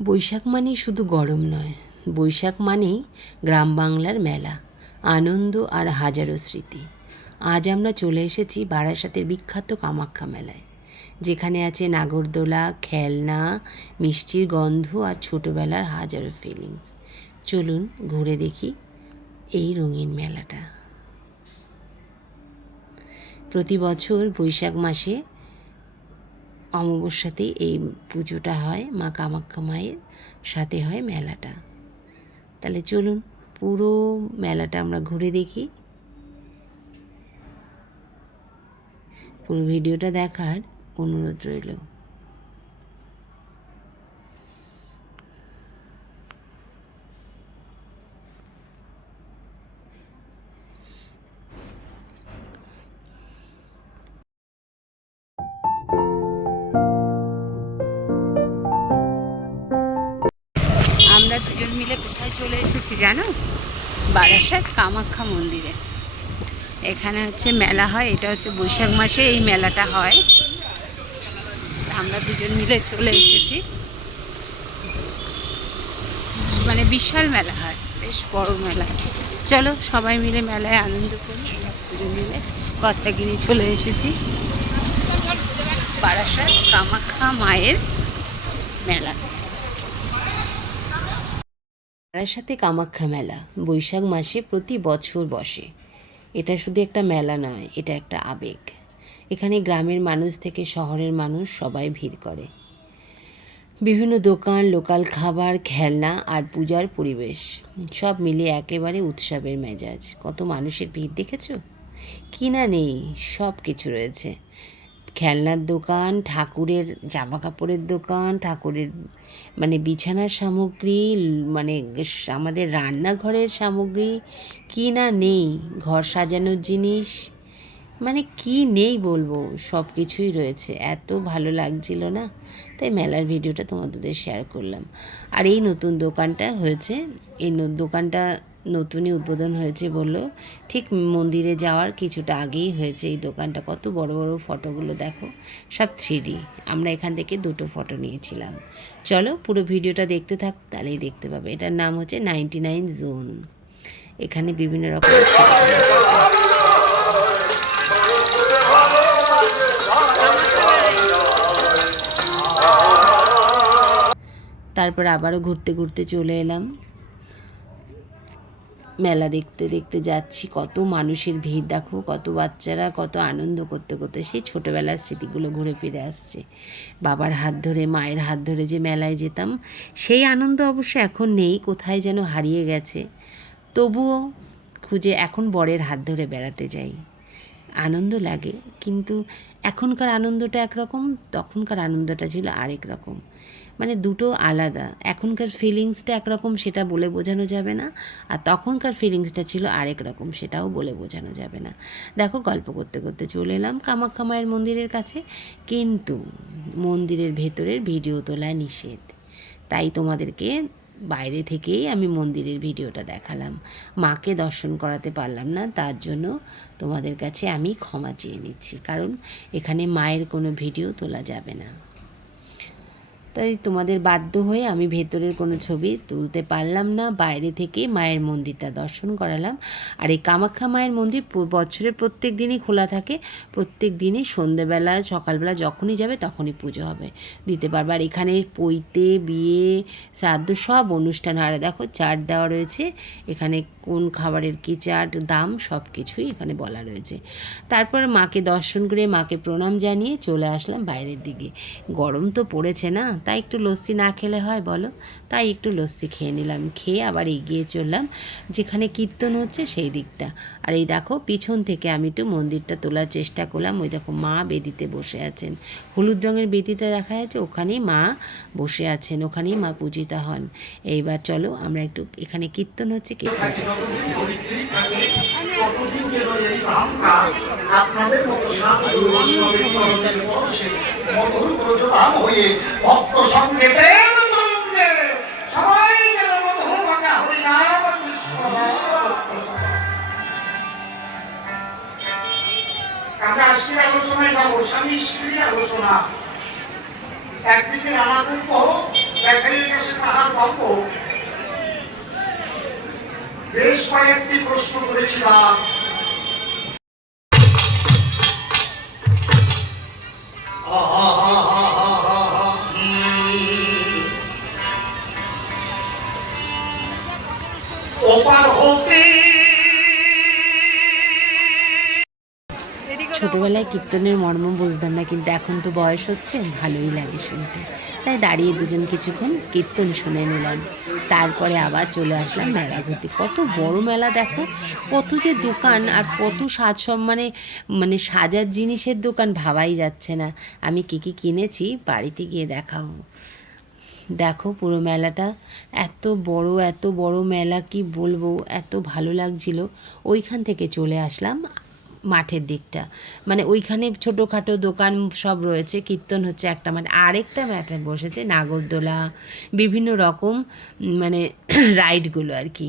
বৈশাখ মানেই শুধু গরম নয়, বৈশাখ মানেই গ্রাম বাংলার মেলা, আনন্দ আর হাজারো স্মৃতি। আজ আমরা চলে এসেছি বারাসাতের বিখ্যাত কামাখ্যা মেলায়, যেখানে আছে নাগরদোলা, খেলনা, মিষ্টির গন্ধ আর ছোটোবেলার হাজারো ফিলিংস। চলুন ঘুরে দেখি এই রঙিন মেলাটা। প্রতি বছর বৈশাখ মাসে অমাবস্যাতেই এই পুজোটা হয়, মা কামাখ্যা মায়ের সাথে হয় মেলাটা। তাহলে চলুন পুরো মেলাটা আমরা ঘুরে দেখি। পুরো ভিডিওটা দেখার অনুরোধ রইল। আমরা দুজন মিলে কোথায় চলে এসেছি জানো? বারাসাত কামাখ্যা মন্দিরে। এখানে হচ্ছে মেলা হয়, এটা হচ্ছে বৈশাখ মাসে এই মেলাটা হয়। আমরা দুজন মিলে চলে এসেছি। মানে বিশাল মেলা হয়, বেশ বড় মেলা। চলো সবাই মিলে মেলায় আনন্দ করি। দুজন মিলে কর্তাগিরি চলে এসেছি বারাসাত কামাখ্যা মায়ের মেলা। বারাসাতে কামাখ্যা মেলা বৈশাখ মাসে প্রতি বছর বসে। এটা শুধু একটা মেলা নয়, এটা একটা আবেগ। এখানে গ্রামের মানুষ থেকে শহরের মানুষ সবাই ভিড় করে। বিভিন্ন দোকান, লোকাল খাবার, খেলনা আর পূজার পরিবেশ সব মিলিয়ে একেবারে উৎসবের মেজাজ। কত মানুষের ভিড় দেখেছো? কিনা নেই, সব কিছু রয়েছে। খেলনার দোকান, ঠাকুরের জামা কাপড়ের দোকান, ঠাকুরের মানে বিছানার সামগ্রী, মানে আমাদের রান্নাঘরের সামগ্রী, কি না নেই, ঘর সাজানোর জিনিস, মানে কি নেই বলবো, সব কিছুই রয়েছে। এত ভালো লাগছিল না, তাই মেলার ভিডিওটা তোমাদের শেয়ার করলাম। আর এই নতুন দোকানটা হয়েছে, এই দোকানটা নতুনই উদ্বোধন হয়েছে বললো, ঠিক মন্দিরে যাওয়ার কিছুটা আগেই হয়েছে এই দোকানটা। কত বড় বড় ফটোগুলো দেখো, সব 3D। আমরা এখান থেকে 2টো ফটো নিয়েছিলাম। চলো পুরো ভিডিওটা দেখতে থাকো, তাহলেই দেখতে পাবে। এটার নাম হচ্ছে 99 জোন। এখানে বিভিন্ন রকমের তারপর আবারও ঘুরতে ঘুরতে চলে এলাম। মেলা দেখতে দেখতে যাচ্ছি, কত মানুষের ভিড় দেখো, কত বাচ্চারা কত আনন্দ করতে করতে সেই ছোটোবেলার স্মৃতিগুলো ঘুরে ফিরে আসছে। বাবার হাত ধরে, মায়ের হাত ধরে যে মেলায় যেতাম, সেই আনন্দ অবশ্য এখন নেই, কোথায় যেন হারিয়ে গেছে। তবুও খুঁজে এখন বরের হাত ধরে বেড়াতে যাই, আনন্দ লাগে। কিন্তু এখনকার আনন্দটা একরকম, তখনকার আনন্দটা ছিল আরেক রকম। মানে দুটো আলাদা। এখনকার ফিলিংসটা একরকম, সেটা বলে বোঝানো যাবে না। আর তখনকার ফিলিংসটা ছিল আরেক রকম, সেটাও বলে বোঝানো যাবে না। দেখো গল্প করতে করতে চলে এলাম কামাখ্যা মায়ের মন্দিরের কাছে, কিন্তু মন্দিরের ভেতরের ভিডিও তোলা নিষেধ। তাই তোমাদেরকে বাইরে থেকেই আমি মন্দিরের ভিডিওটা দেখালাম। মাকে দর্শন করাতে পারলাম না, তার জন্য তোমাদের কাছে আমি ক্ষমা চেয়ে নিচ্ছি, কারণ এখানে মায়ের কোনো ভিডিও তোলা যাবে না। তাই তোমাদের বাধ্য হয়ে আমি ভেতরের কোনো ছবি তুলতে পারলাম না, বাইরে থেকে মায়ের মন্দিরটা দর্শন করালাম। আর এই কামাখ্যা মায়ের মন্দির বছরের প্রত্যেক দিনই খোলা থাকে। প্রত্যেক দিনই সন্ধ্যেবেলা, সকালবেলা যখনই যাবে তখনই পুজো হবে, দিতে পারবে। আর এখানে পৈতে, বিয়ে, শ্রাদ্ধ সব অনুষ্ঠান হয়। আর দেখো চাট দেওয়া রয়েছে, এখানে কোন খাবারের কী চাট, দাম সব কিছুই এখানে বলা রয়েছে। তারপর মাকে দর্শন করে, মাকে প্রণাম জানিয়ে চলে আসলাম বাইরের দিকে। গরম তো পড়েছে না, তাই একটু লস্যি না খেলে হয় বলো? তাই একটু লস্যি খেয়ে নিলাম, খেয়ে আবার এগিয়ে চললাম যেখানে কীর্তন হচ্ছে সেই দিকটা। আর এই দেখো পিছন থেকে আমি একটু মন্দিরটা তোলার চেষ্টা করলাম। ওই দেখো মা বেদিতে বসে আছেন, হলুদ রঙের বেদিটা দেখা যাচ্ছে, ওখানেই মা বসে আছেন, ওখানেই মা পূজিতা হন। এইবার চলো আমরা একটু, এখানে কীর্তন হচ্ছে, কীর্তন আপনাদের মতো মধুর প্রযোদান হয়ে ভক্ত সঙ্গে প্রেম তরঙ্গে সবাই যেন মধুমাখা হরিনাম কৃষ্ণ। আমরা আজকের আলোচনায় যাবো স্বামী স্ত্রীর আলোচনা। একদিকে রানাকুম্ভ, দেখাই গেছে স্তম্ভ বেশ কয়েকটি প্রশ্ন করেছিলাম। ওপার হতে ছোটোবেলায় কীর্তনের মর্ম বুঝতাম না, কিন্তু এখন তো বয়স হচ্ছে, ভালোই লাগে শুনতে। তাই দাঁড়িয়ে দুজন কিছুক্ষণ কীর্তন শুনে নিলাম, তারপরে আবার চলে আসলাম মেলা ঘুরতে। কত বড় মেলা দেখো, কত যে দোকান আর কত সাজ সম্মানে মানে সাজার জিনিসের দোকান, ভাবাই যাচ্ছে না। আমি কী কী কিনেছি বাড়িতে গিয়ে দেখাবো। দেখো পুরো মেলাটা এত বড় মেলা, কি বলবো, এত ভালো লাগছিল। ওইখান থেকে চলে আসলাম মাঠের দিকটা, মানে ওইখানে ছোটোখাটো দোকান সব রয়েছে, কীর্তন হচ্ছে একটা মাঠে। আরেকটা মাঠে বসেছে নাগরদোলা, বিভিন্ন রকম মানে রাইডগুলো আর কি।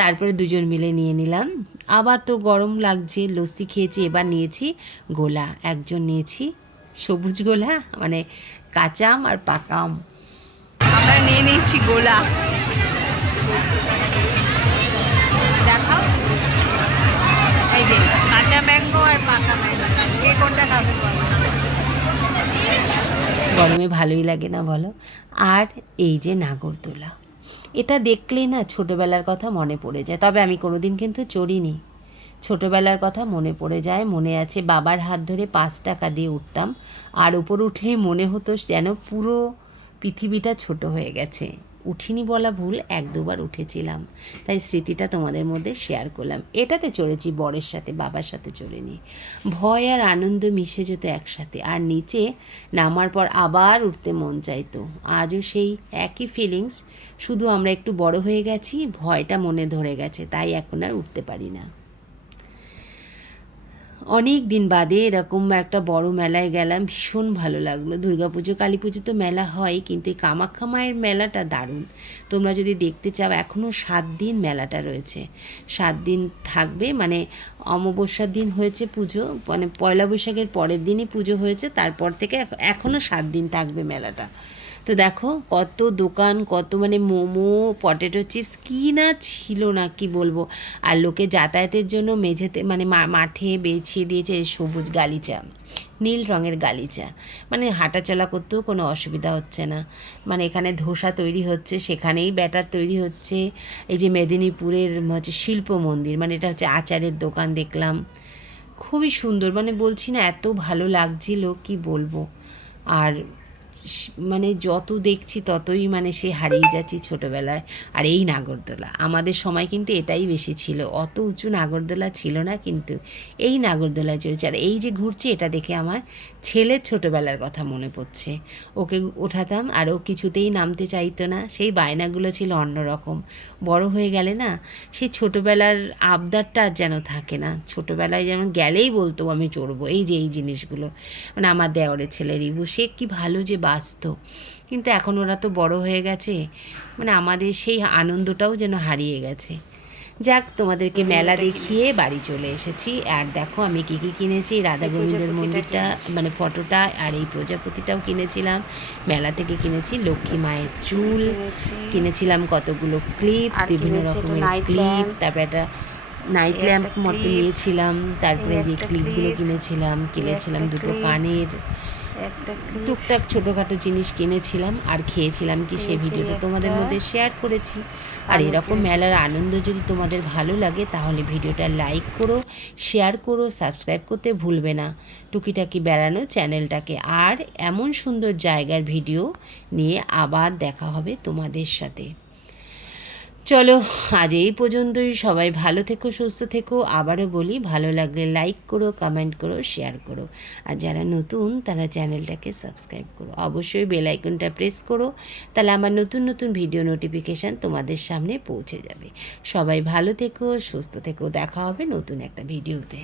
তারপরে দুজন মিলে নিয়ে নিলাম। আবার তো গরম লাগছে, লস্যি খেয়েছি, এবার নিয়েছি গোলা। একজন নিয়েছি সবুজ গোলা, মানে কাঁচা আম আর পাকা আম। আমরা নিয়ে নিয়েছি গোলা। দেখাও, এই যে কাঁচা ম্যাঙ্গো আর পাকা ম্যাঙ্গো, কে কোনটা খাবে বলো? গরমে ভালোই লাগে না বলো? আর এই যে নাগরদোলা, এটা দেখলেই না ছোটোবেলার কথা মনে পড়ে যায়। তবে আমি কোনোদিন কিন্তু চড়িনি। ছোটোবেলার কথা মনে পড়ে যায়। মনে আছে বাবার হাত ধরে 5 টাকা দিয়ে উঠতাম, আর উপর উঠলেই মনে হতো যেন পুরো পৃথিবীটা ছোট হয়ে গেছে। উঠিনি বলা ভুল, 1-2বার উঠেছিলাম, তাই স্মৃতিটা তোমাদের মধ্যে শেয়ার করলাম। এটাতে চড়েছি বরের সাথে, বাবার সাথে চড়িনি। ভয় আর আনন্দ মিশে যেত একসাথে, আর নিচে নামার পর আবার উঠতে মন চাইতো। আজও সেই একই ফিলিংস, শুধু আমরা একটু বড় হয়ে গেছি, ভয়টা মনে ধরে গেছে, তাই এখন আর উঠতে পারি না। অনেক দিন বাদে এরকম একটা বড় মেলায় গেলাম, ভীষণ ভালো লাগলো। দুর্গাপুজো কালী পুজো তো মেলা হয়, কিন্তু এই কামাখ্যা মায়ের মেলাটা দারুণ। তোমরা যদি দেখতে চাও, এখনও 7 দিন মেলাটা রয়েছে। 7 দিন থাকবে, মানে অমাবস্যার দিন হয়েছে পুজো, মানে পয়লা বৈশাখের পরের দিনই পুজো হয়েছে, তারপর থেকে এখনও 7 দিন থাকবে মেলাটা। তো দেখো কত দোকান, কত মানে মোমো, পটেটো চিপস, কী না ছিল না, কি বলবো। আর লোকে যাতায়াতের জন্য মেঝেতে মানে মাঠে বিছিয়ে দিয়েছে সবুজ গালিচা, নীল রঙের গালিচা, মানে হাঁটাচলা করতেও কোনো অসুবিধা হচ্ছে না। মানে এখানে ধোসা তৈরি হচ্ছে, সেখানেই ব্যাটার তৈরি হচ্ছে। এই যে মেদিনীপুরের হচ্ছে শিল্প মন্দির, মানে এটা হচ্ছে আচারের দোকান দেখলাম, খুবই সুন্দর, মানে বলছি না এত ভালো লাগছিল, কি বলবো। আর মানে যত দেখছি ততই মানে সে হারিয়ে যাচ্ছি ছোটোবেলায়। আর এই নাগরদোলা, আমাদের সময় কিন্তু এটাই বেশি ছিল, অত উঁচু নাগরদোলা ছিল না, কিন্তু এই নাগরদোলায় চড়েছে। আর এই যে ঘুরছে, এটা দেখে আমার ছেলের ছোটোবেলার কথা মনে পড়ছে। ওকে ওঠাতাম আর ও কিছুতেই নামতে চাইতো না, সেই বায়নাগুলো ছিল অন্যরকম। বড় হয়ে গেলে না সেই ছোটোবেলার আবদারটা আর যেন থাকে না। ছোটোবেলায় যেন গেলেই বলতো আমি চড়বো, এই যে এই জিনিসগুলো, মানে আমার দেওরের ছেলে রিভু, সে কি ভালো যে বাঁচত। কিন্তু এখন ওরা তো বড় হয়ে গেছে, মানে আমাদের সেই আনন্দটাও যেন হারিয়ে গেছে। যাক, তোমাদেরকে মেলা দেখিয়ে বাড়ি চলে এসেছি। আর দেখো আমি কী কী কিনেছি, রাধা গোবিন্দের মন্দিরটা মানে ফটোটা, আর এই প্রজাপতিটাও কিনেছিলাম মেলা থেকে। কিনেছি লক্ষ্মী মায়ের চুল, কিনেছিলাম কতগুলো ক্লিপ, বিভিন্ন রকমের ক্লিপ, তারপরে একটা নাইট ল্যাম্প মতো নিয়েছিলাম, তারপরে যে ক্লিপগুলো কিনেছিলাম 2টো কানের, টুকটাক ছোটোখাটো জিনিস কিনেছিলাম। আর খেয়েছিলাম কি, সে ভিডিওটা তোমাদের মধ্যে শেয়ার করেছি। আর এরকম মেলার আনন্দ যদি তোমাদের ভালো লাগে, তাহলে ভিডিওটা লাইক করো, শেয়ার করো, সাবস্ক্রাইব করতে ভুলবে না টুকিটাকি বেড়ানো চ্যানেলটাকে। আর এমন সুন্দর জায়গার ভিডিও নিয়ে আবার দেখা হবে তোমাদের সাথে। চলো আজ এই পর্যন্তই। সবাই ভালো থেকো, সুস্থ থেকো। আবারও বলি, ভালো লাগলে লাইক করো, কমেন্ট করো, শেয়ার করো। আর যারা নতুন তারা চ্যানেলটাকে সাবস্ক্রাইব করো, অবশ্যই বেল আইকনটা প্রেস করো, তাহলে আমার নতুন নতুন ভিডিও নোটিফিকেশান তোমাদের সামনে পৌঁছে যাবে। সবাই ভালো থেকো, সুস্থ থেকো, দেখা হবে নতুন একটা ভিডিওতে।